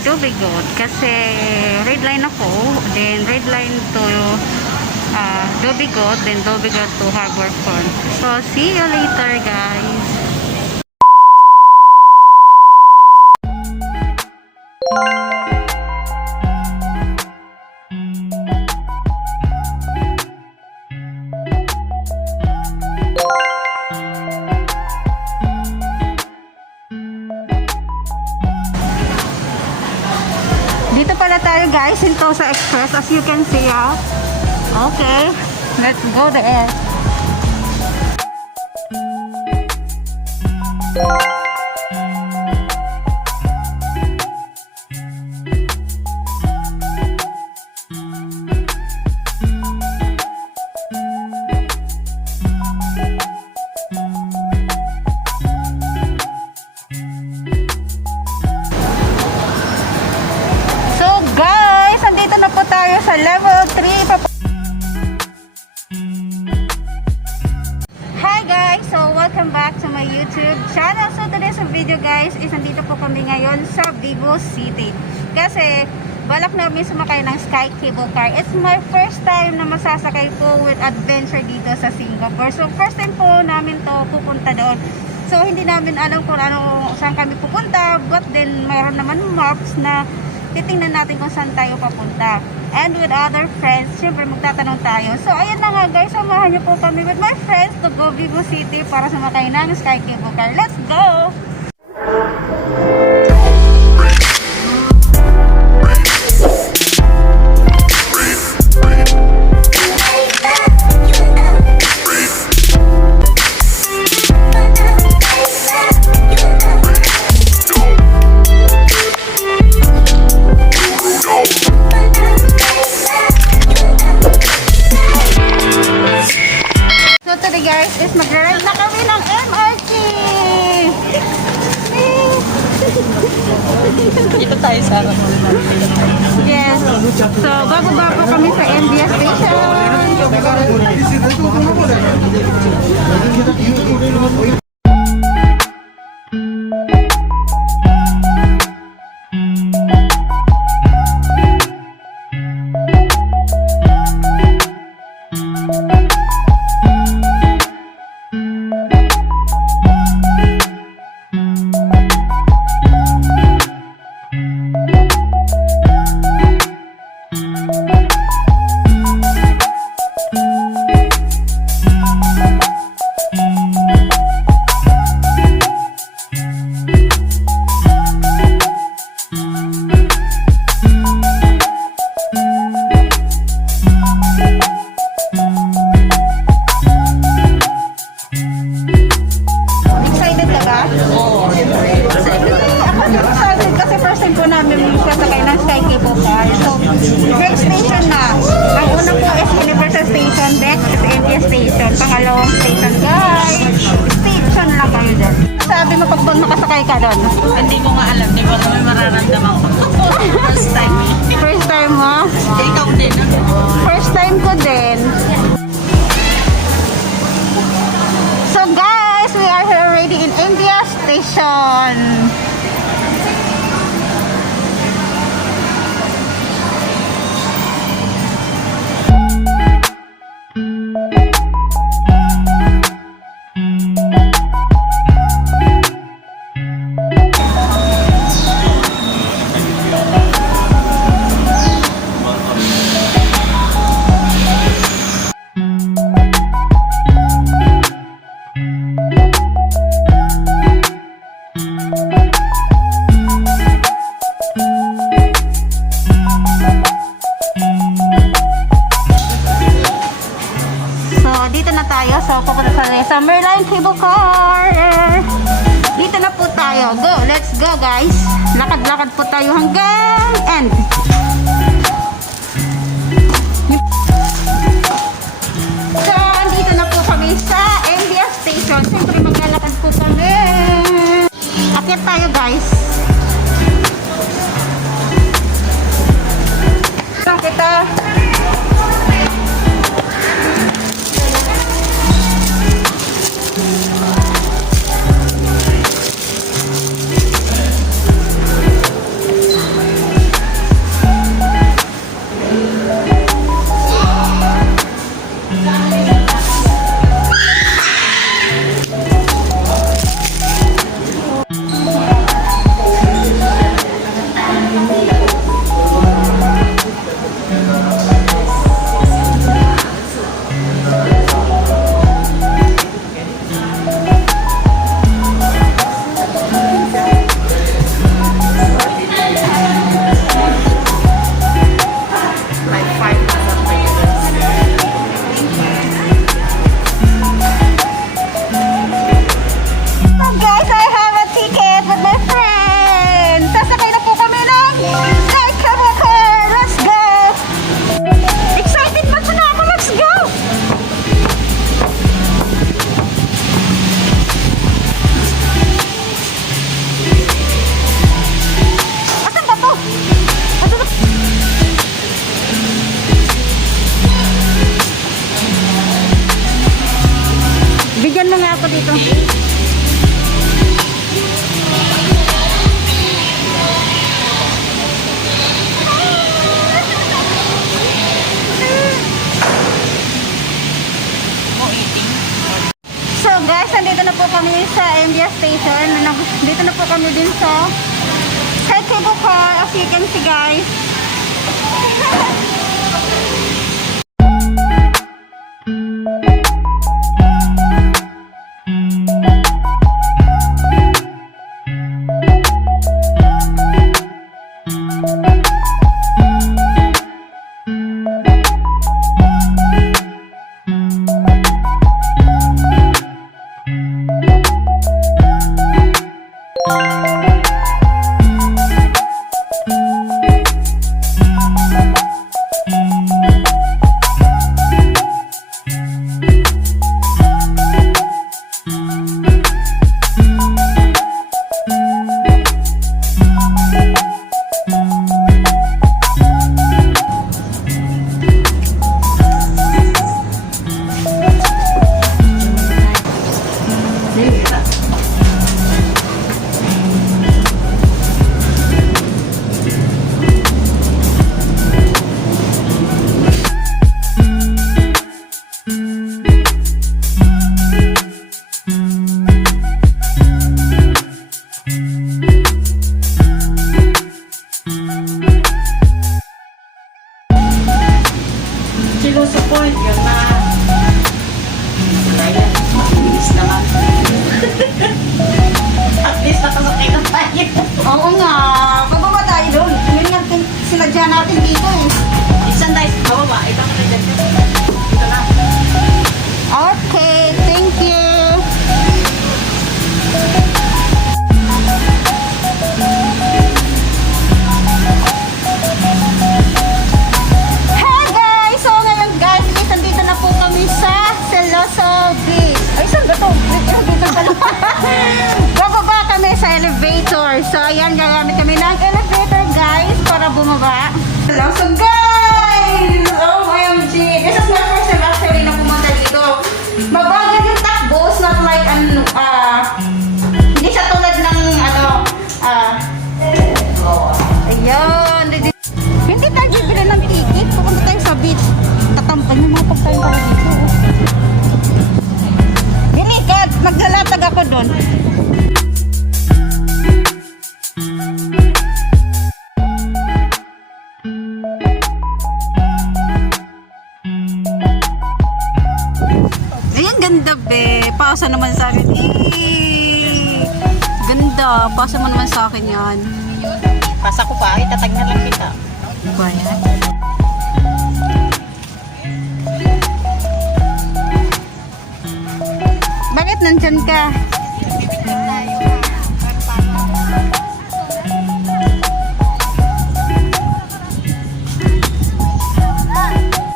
Dhoby-Ghaut kasi red line ako, then red line to Dhoby-Ghaut, then Dhoby-Ghaut to Harbourfront. So see you later guys. Dito pala tayo guys, Sentosa Express, as you can see. Okay, let's go there. Sa level 3. Hi guys! So welcome back to my YouTube channel. So today's video guys is nandito po kami ngayon sa Vivo City. Kasi balak namin sumakay ng Sky Cable Car. It's my first time na masasakay po with adventure dito sa Singapore. So first time po namin to pupunta doon. So hindi namin alam kung saan kami pupunta. But then mayroon naman maps na titingnan natin kung saan tayo papunta. And with other friends, syempre magtatanong tayo. So ayan na nga guys, samahan niyo po kami with my friends to go Vivo City para sumakay ng Sky Cable Car. Let's go! Guys, is mag-ride na kami ng MRT! Dito tayo sa Yes. So, bago-bago kami sa MBS Station. Next station na. Ang una po is Universal Station. Next is MBS Station. Pangalawang station guys. Station lang kayo dyan. Sabi mo pag makasakay ka doon? Hindi ko nga alam. Hindi ko naman mararamdaman ko. First time. First time mo? Ikaw din. First time ko din. So guys, we are here already in MBS Station. So, pupunta sa Summerline Cable Car. Dito na po tayo. Go! Let's go guys! Lakad-lakad po tayo hanggang end. So, dito na po kami sa MBS Station. Siyempre maglalakad po kami. Akyat tayo guys. Saan kita? mo nga ako dito. So guys, nandito na po kami sa India Station. Dito na po kami din sa Sky Cable Car. As you can see guys. Sinusupport yun na. Ayan, mabilis naman. At least nakasakay na tayo. Oo nga, bababa tayo doon. Yun nga sinadya natin dito eh. Isang tayo sa baba, ibang na dyan. Ito na. Okay, thank you. Hey guys! So ngayon guys, nandito na po kami sa Celoso Beach. Ay, saan ba ito? Elevator pala. Bababa kami sa elevator. So ayan, gagamit kami ng elevator guys para bumaba. So guys! OMG! This is my first time actually na pumunta dito. Mabagal yung takbo. It's not like hindi siya tulad ng ayun. Hindi tayo bibili ng ticket. Pupunta tayo sa beach. Tatampan yung mga pagkain tayo dito. Bili ka. Maglalatag ako doon. Ayan, ganda be. Pausa naman sa akin. Ganda. Pausa mo naman sa akin yan. Pasa ko pa, itatag na lang kita. Ba yan? Bakit nandyan ka?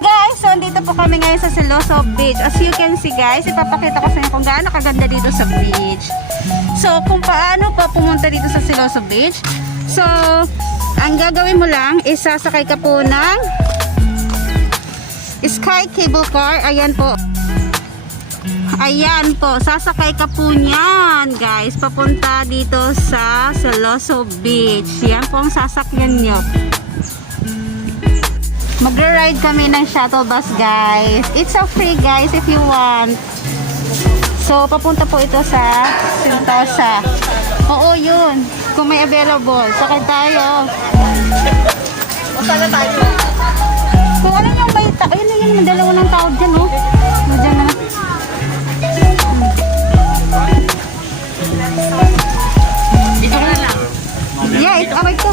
Guys, so dito po kami ngayon sa Celoso Beach. As you can see guys, ipapakita ko sa inyo kung gaano kaganda dito sa beach. So, kung paano pa pumunta dito sa Celoso Beach. So, ang gagawin mo lang is sasakay ka po ng Sky Cable Car. Ayan po. Ayan po. Sasakay ka po niyan, guys. Papunta dito sa Celoso Beach. Yan po ang sasakyan nyo. Magra-ride kami ng shuttle bus, guys. It's so free, guys, if you want. So, papunta po ito sa Sentosa. Oo, yun. Kung may available, sakay tayo. O sana tayo. Kung ano yung may tao, yun yung dalawa ng tao dyan, oh. Diyan na. Dito ka na lang. Yeah, it's okay to.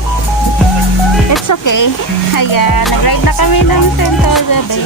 It's okay. Ayan, nag-ride na kami ng Sentosa Bay.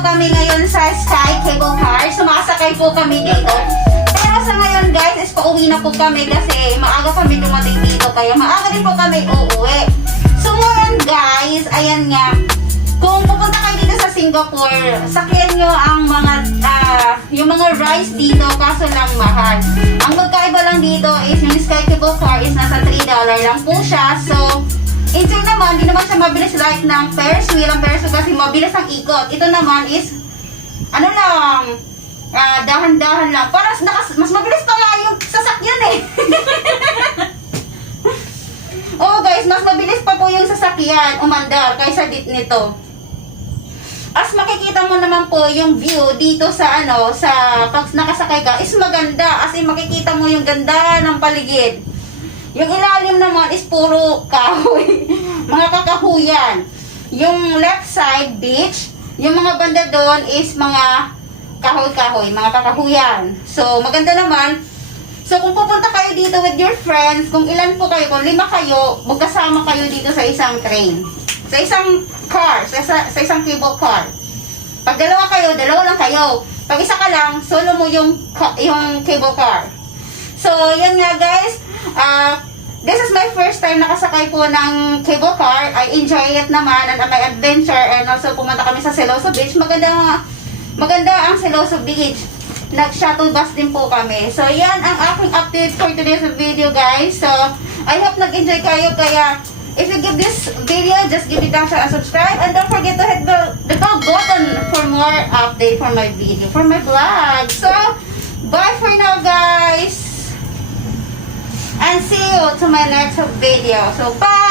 Kami ngayon sa Sky Cable Car. Sumasakay po kami dito. Pero sa ngayon guys, guys, pauwi na po kami kasi maaga kami dumating dito. Kaya maaga din po kami uuwi. So ngayon guys, ayan nga. Kung pupunta kayo dito sa Singapore, sakyan nyo ang mga, yung mga rides dito, kaso lang mahal. Ang magkaiba lang dito is yung Sky Cable Car is nasa $3 lang po siya. So, enjoy naman, hindi naman siya mabilis like ng Ferris wheel. Ang Ferris wheel kasi mabilis ang ikot. Ito naman is, ano lang, dahan-dahan lang. Parang mas mabilis pa nga yung sasakyan eh. Oh guys, mas mabilis pa po yung sasakyan umandar kaysa nito. As makikita mo naman po yung view dito sa pag nakasakay ka is maganda. As in makikita mo yung ganda ng paligid. Yung ilalim naman is puro kahoy. Mga kakahuyan. Yung left side beach, yung mga banda doon is mga kahoy-kahoy, mga kakahuyan. So maganda naman. So kung pupunta kayo dito with your friends, kung ilan po kayo, kung 5 kayo, magkasama kayo dito sa isang train. Sa isang car, sa isang cable car. Pag dalawa kayo, dalawa lang kayo. Pag isa ka lang, solo mo yung cable car. So, yan nga guys. This is my first time nakasakay po ng cable car. I enjoy it naman and my adventure. And also pumunta kami sa Siloso Beach. Maganda ang Siloso Beach. Nag-shuttle bus din po kami. So, yan ang aking update for today's video guys. So, I hope nag-enjoy kayo. Kaya, if you give this video, just give it a thumbs up and subscribe. And don't forget to hit the bell button for more update for my video, for my vlog. So, bye for now guys. And see you to my next video. So, bye!